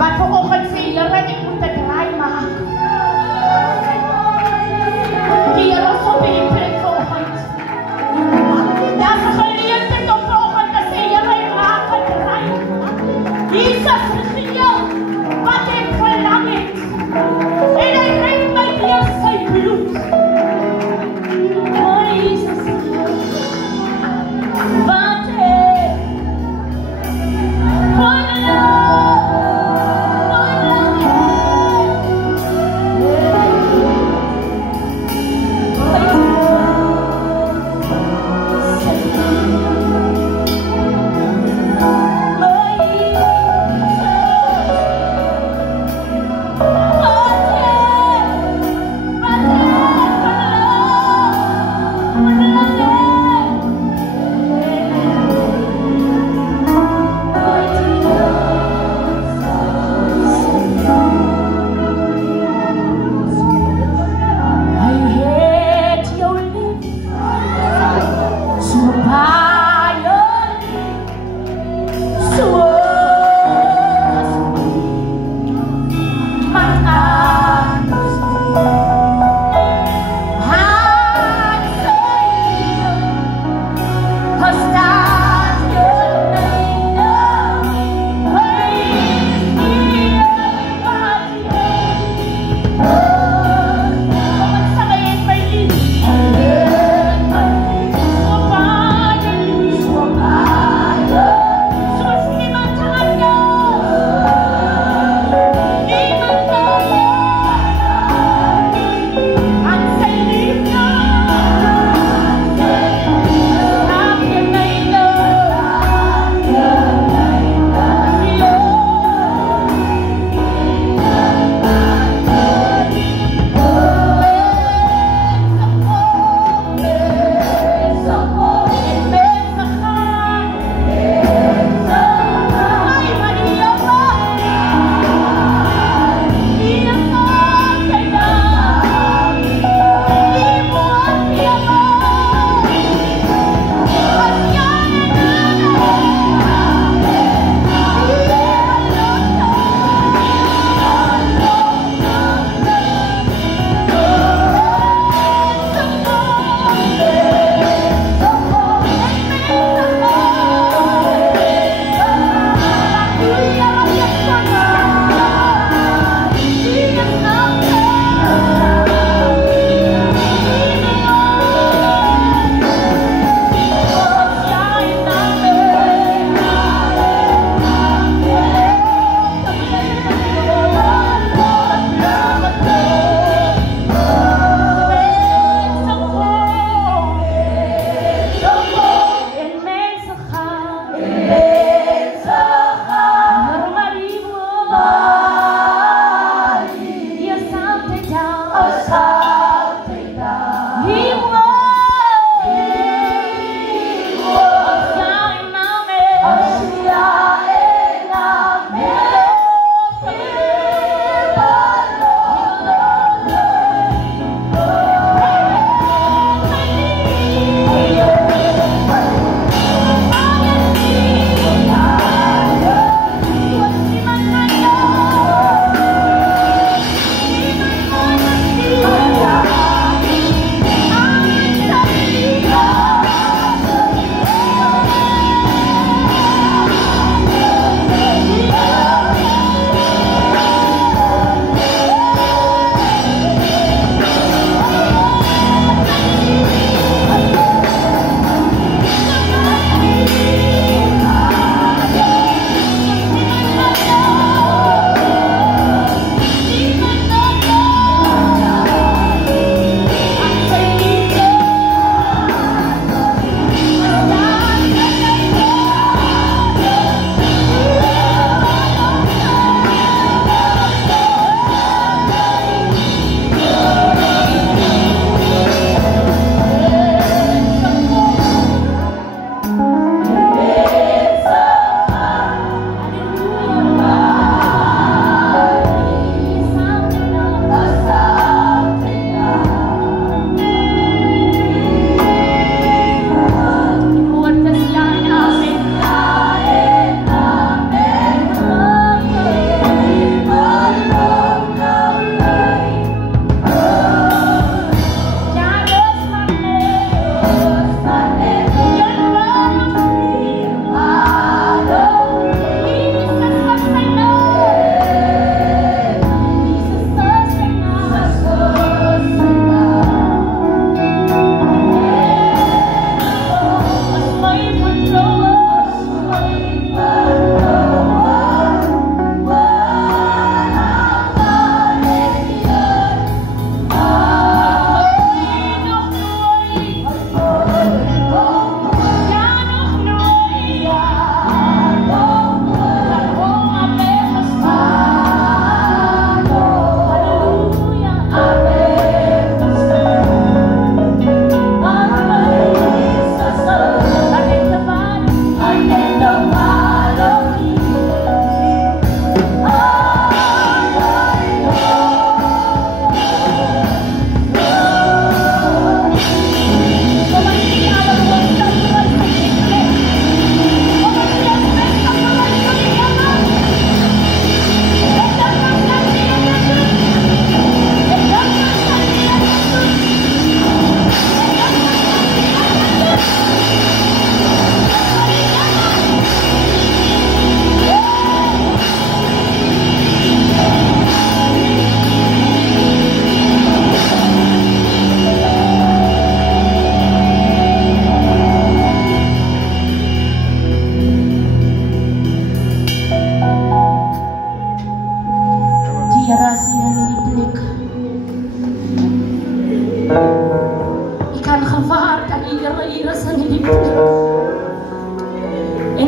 Wat vanoggend sê, Here, ek moet 'n draai maak. Die Here is op die plek vanoggend. Daar's 'n geleentheid om vanoggend te sê, Here, ek maak 'n draai. Jesus is jou wat ek verlang het. En hy red my deur sy bloed. Oh, Jesus. Wat ek verlang.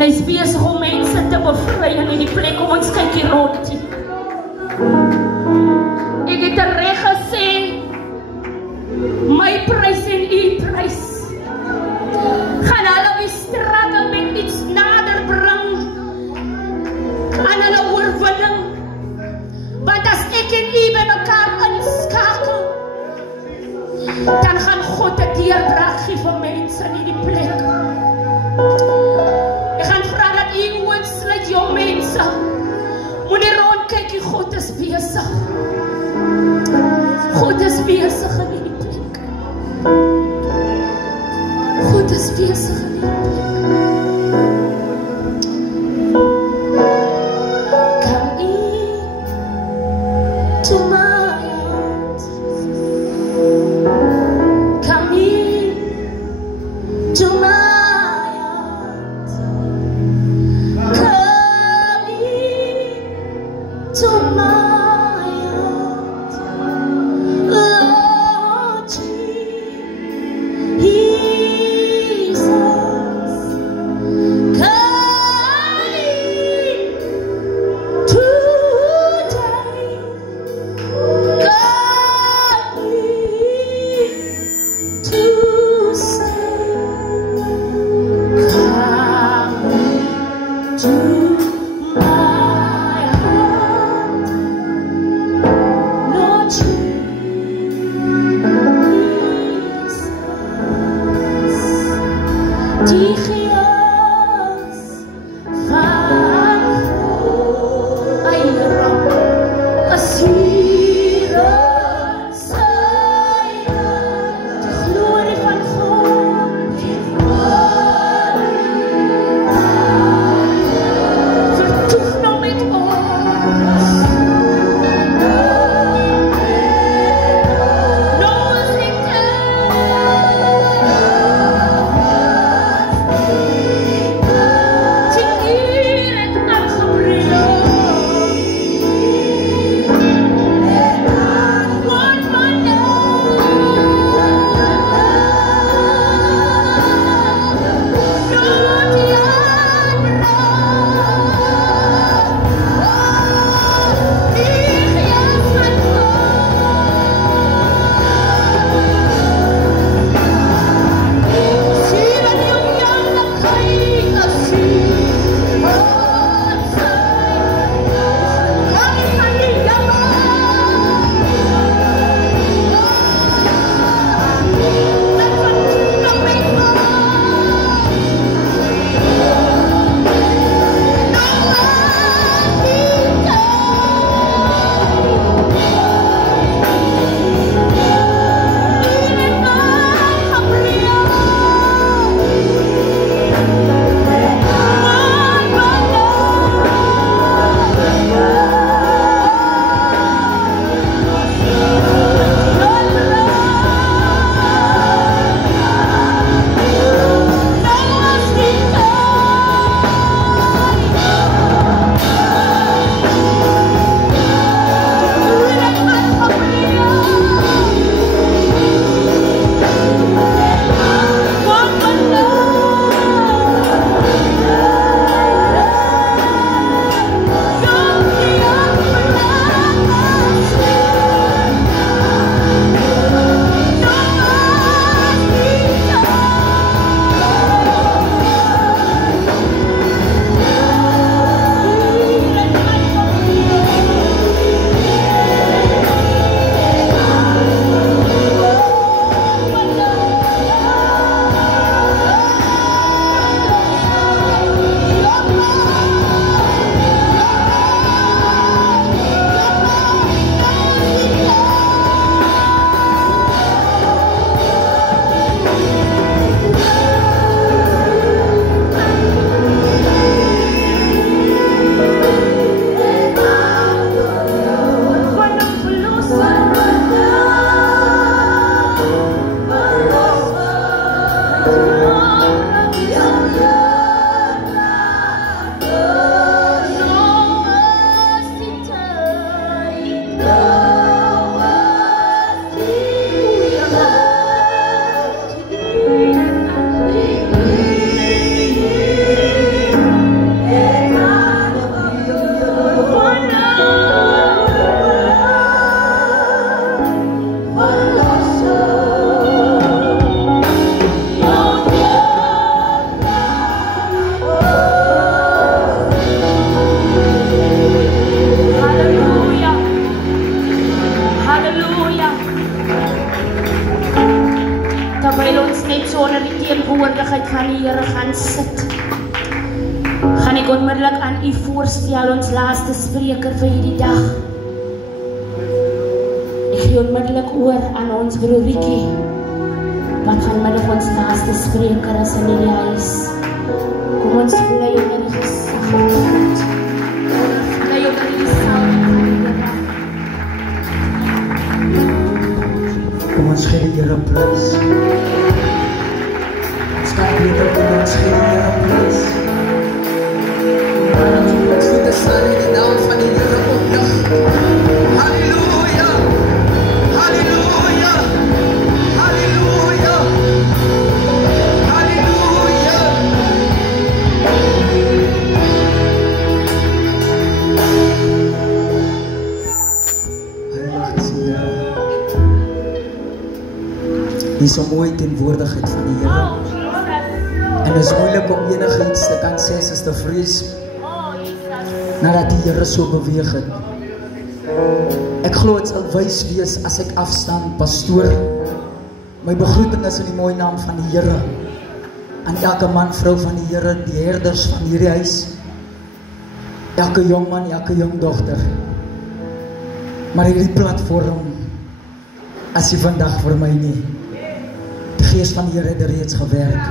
hy is besig om mense te bevry in die plek. Kom ons kyk hier rond. Ek het reg gesê, my prys en u prys gaan hulle op die struggle met iets nader bring aan hulle oorwinning. Want as ek en u by mekaar inskakel, dan gaan God 'n deurbraak gee vir mense in die plek. Ek gaan vra dat u oortsluit jou mense. Moenie rondkyk, God is besig. God is besig in die plek. God is besig in die plek. Come into my heart. Come into my heart. Come into my heart. Lord, gaan die Here gaan sit, gaan ek onmiddellik aan u voorstel ons laaste spreker vir hierdie dag. Ek gee onmiddellik oor aan ons broer Rikkie, wat gaan middag ons laaste spreker is in die huis. Kom ons vlei onder die gesag van God. Vlei onder die salwing van die Here. Kom ons gee die Here prys. Ons kan beter doen, ons gee die Here prys. Ons voete staan in die naam van die Here oplig. Halleluja! Halleluja! Halleluja! Halleluja! Heilige is die Here. Die so mooi teenwoordigheid van die Here. En het is moeilik om enige iets te kan sê as te vrees nadat die Here so beweeg het. Ek glo het sal wys wees as ek afstaan, pastoor. My begroeting is in die mooie naam van die Here. Aan elke man, vrou van die Here, die herders van hierdie huis. Elke jong man, elke jong dogter. Maar hierdie platform as jy vandag vir my nie. Die gees van die Here het reeds gewerk.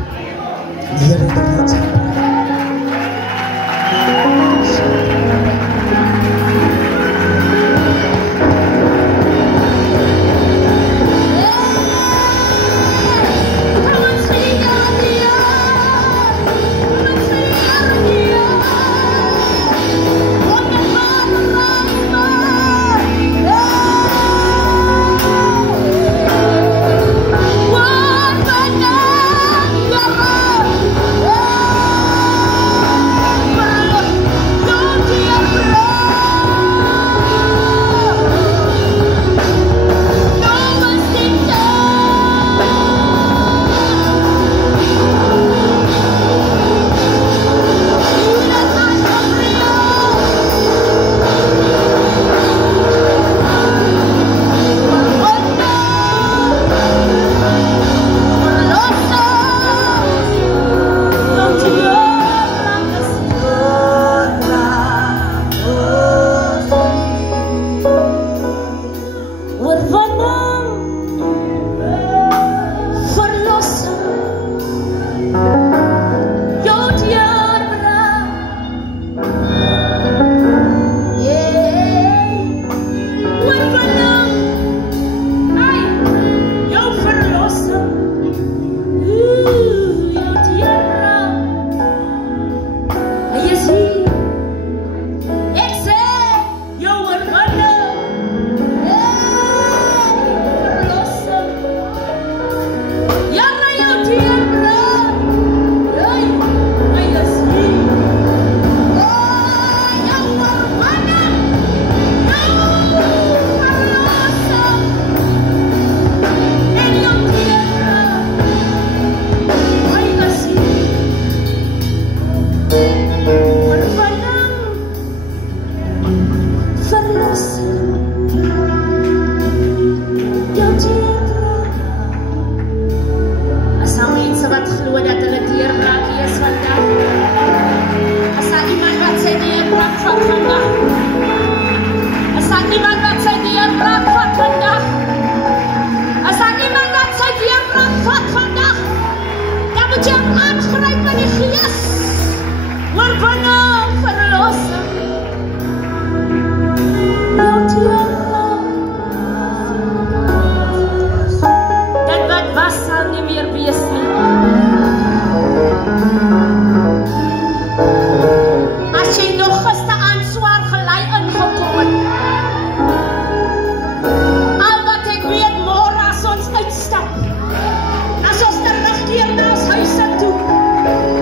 Die Here het reeds gewerk.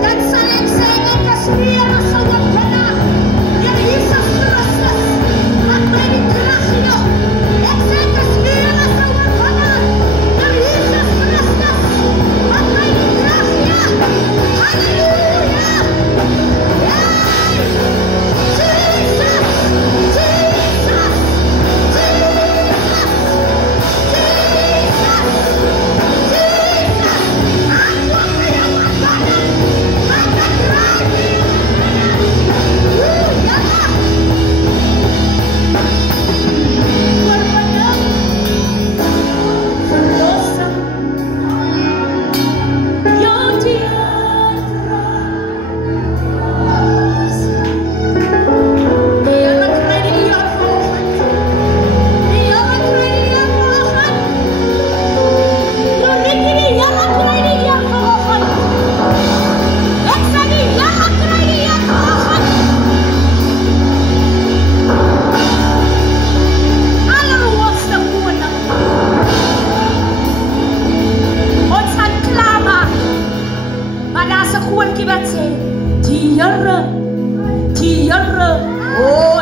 Dan sal ek sê ek is meer as 'n oorwinnaar. Yeah.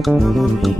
School.